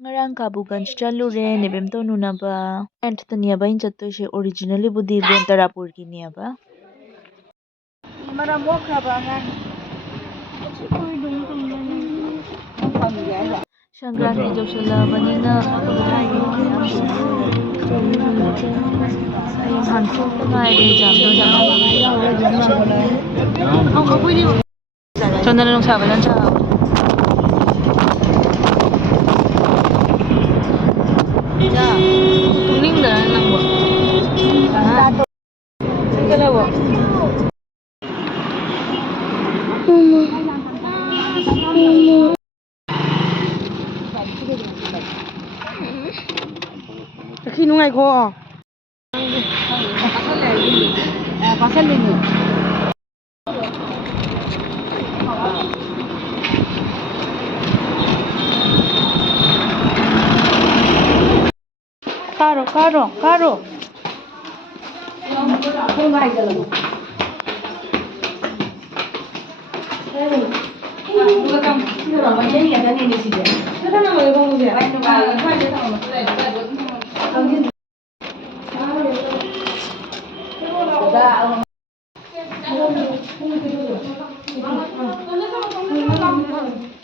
Ngarang kabugan chalure nebem to nuna ba and tania ba injatto she originally budi ben tarapur ki niya ba Mara mo kha ba ngan Sangranti josala banina ay hantu ngai de jam do jam chonna nong sabalan sa ya tuning da nang bo sige bo khi nung ngày khô pasal ini karo không ai cả rồi 누가 좀 그런 거 얘기가 되는 일이지. 세상에 뭐 이거 뭐야?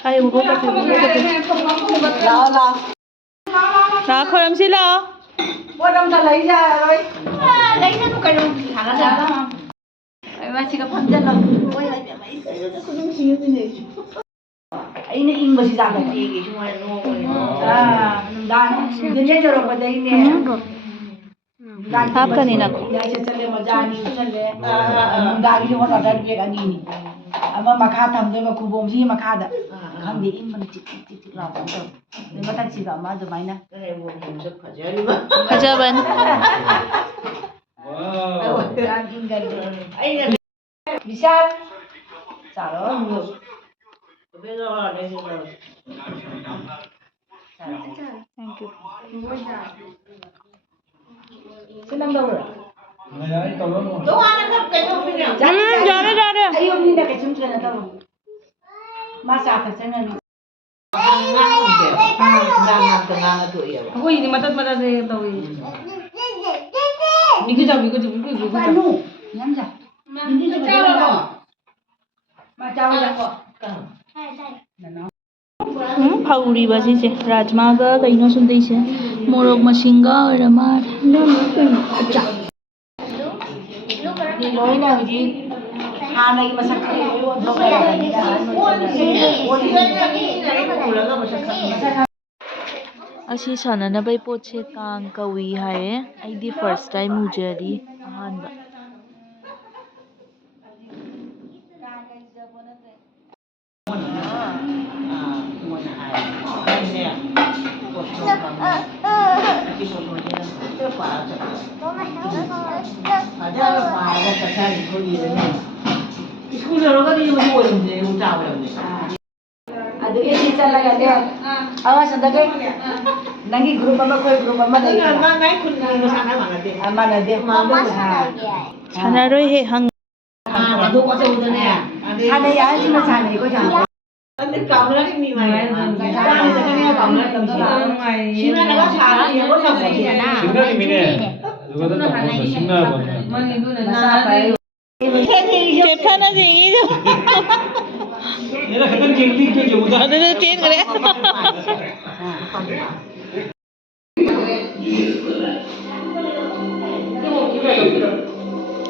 ay mo ta la khoram sila Bố đông ta lấy ra rồi. lấy ra một cái đồng thả ra ra mà chỉ có phần chân là ôi lại mẹ mấy có những gì thế này Ấy nó in vào gì ra này. gì chung là nô À, đàn nhân nhân cho rồi vào đây nè. Đàn tháp ka ni na Đây sẽ lên mà đàn đi chân lên. Đàn đi hoa đàn việc anh đi. Mà khá thầm thôi mà khu bom gì mà khá đó. Không đi in mình chích làm cũng được. Nên mà taxi đó mà giờ mấy nè. cái này buồn hình rất khó chơi đi mà kajaban Đàn in gần rồi. anh là Vishal. Chả đó nhiều. bây giờ là đây rồi thank you Xin năm đâu rồi? đúng anh nó cái đâu bây giờ ra đây Ay, yung hindi ka chumtra na tao. Masakit sa nani. ngang từ ngang tuổi rồi Ako ini matat na tao eh. Bigo ja. Ano? Yan ja. Hindi ja ba? Machaw ja. phauri ba si se rajma ga kaino sun dei se morok masinga ramar Ni loy na uji. Hanay masakit ko yun. asi sana na bai pot se kang kawi hae aidi first time ujari ahan ba Ado isi talaga de. Awas na dagay. Nangi group ama ko group ama dai. ngay kun nó sang cái mà là tiền Ama na de. sanaroi he hang mà tôi có chơi nè Sana yan si masana ko ja. anh đi cầm nó đi mày ra thì cái này cầm nó cầm sao xin nó có xả thì có sao gì nè 신나님이네. 누가 듣다 보니까 신나보네. Masapay. 제파나 생이죠 얘가 했던 게 이게 오다. 나도 찐 그래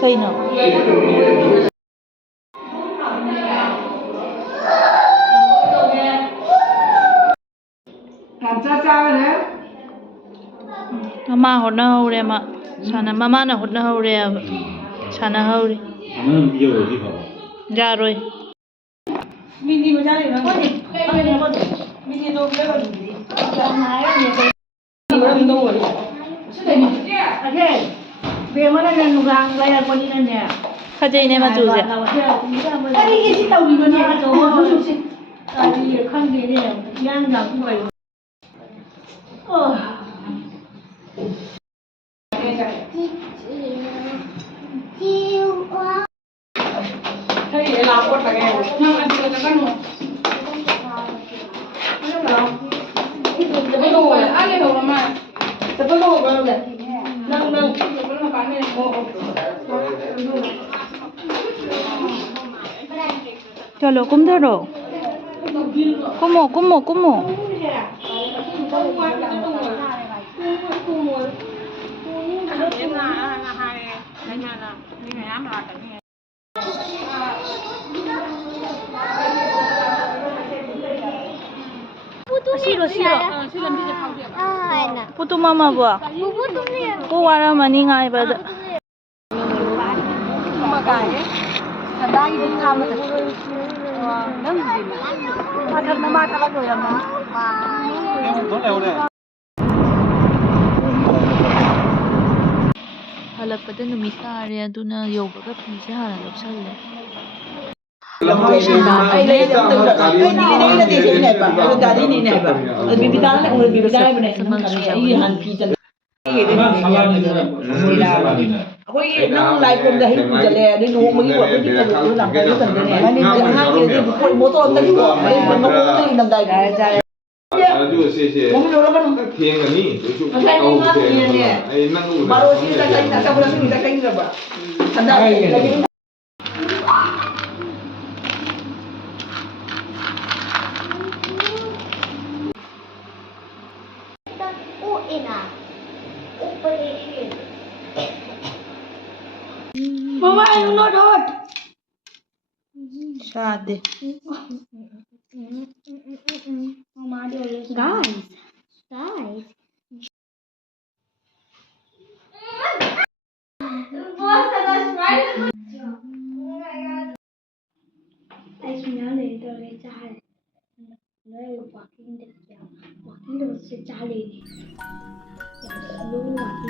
kaino mama hotna hore ma sana mama na hotna hore sana hore 나는 이게 어디 봐. jaroi Mini mo jale na. Mini do le ba di. Ram do wo. Okay. Be mana na nugang layar ko ni na niya. khajai ne ma tuje Ay isi taw ni ba niya to. Ay khang de ne. Yang ga ku ba. Oh. Hey, la pot lagay. Nang adi ka kan mo. Ano ba? đâu rồi ăn lên đâu mà tập cái đâu rồi đây nâng nâng cái nó bán này ngô चलो कुम धरो कुमो कुमो कुमो 싫어 싫어 putu mama buah ko wara mani ngai ba mà cái thằng ba đi tham mà thật nâng gì mà thật nó mà thật rồi mà Tốt leo nè. halakpada numit tare aduna yoga phi se hana lopsalle ai lấy được từ cái đi là gì này bà cái cái đi này bà bị bị đá này ông bị đá bên này cái hàng phi chân cái nó lại cùng đây cũng chả lẽ đi nuôi mấy quả cái gì cũng làm cái phần này này nên hai cái gì cũng mỗi tuần tới quả đây mình nó cũng đi nằm đây ra 就谢谢。我们留了吧？天个你，就是高天哎，那路的。马罗西在跟你在不能你在跟着吧？看到。Mama, I'm not hot. shade guys walking